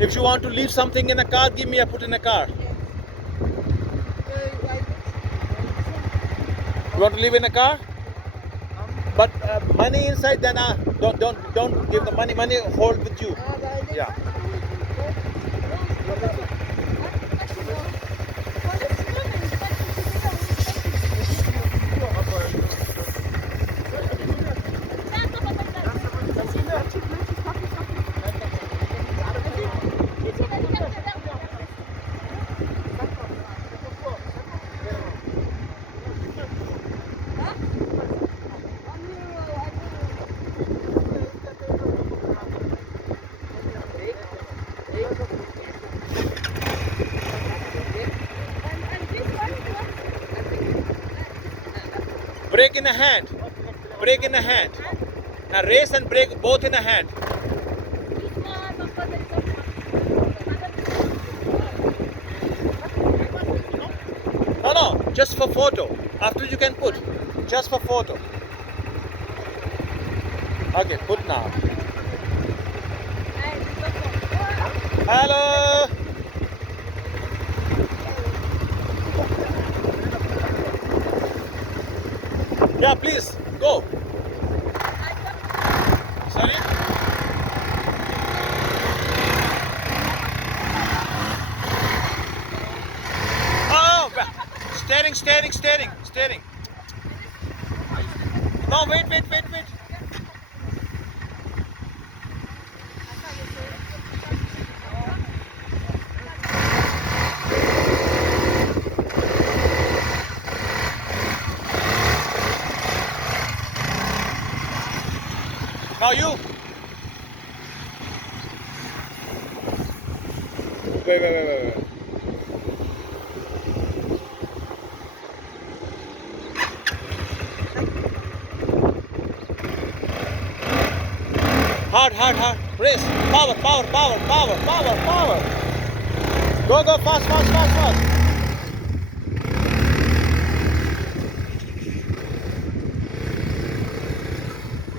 If you want to leave something in the car, give me. I put in the car. You want to leave in the car? But money inside, then don't give the money. Money hold with you. Yeah. Brake in the hand. Brake in the hand. Now race and brake both in the hand. No, just for photo. After you can put. Just for photo. Okay, put now. Hello. Yeah, please go. Sorry. Oh, steering. No, wait. Now you. Wait. Hard. Race. Power. Go fast.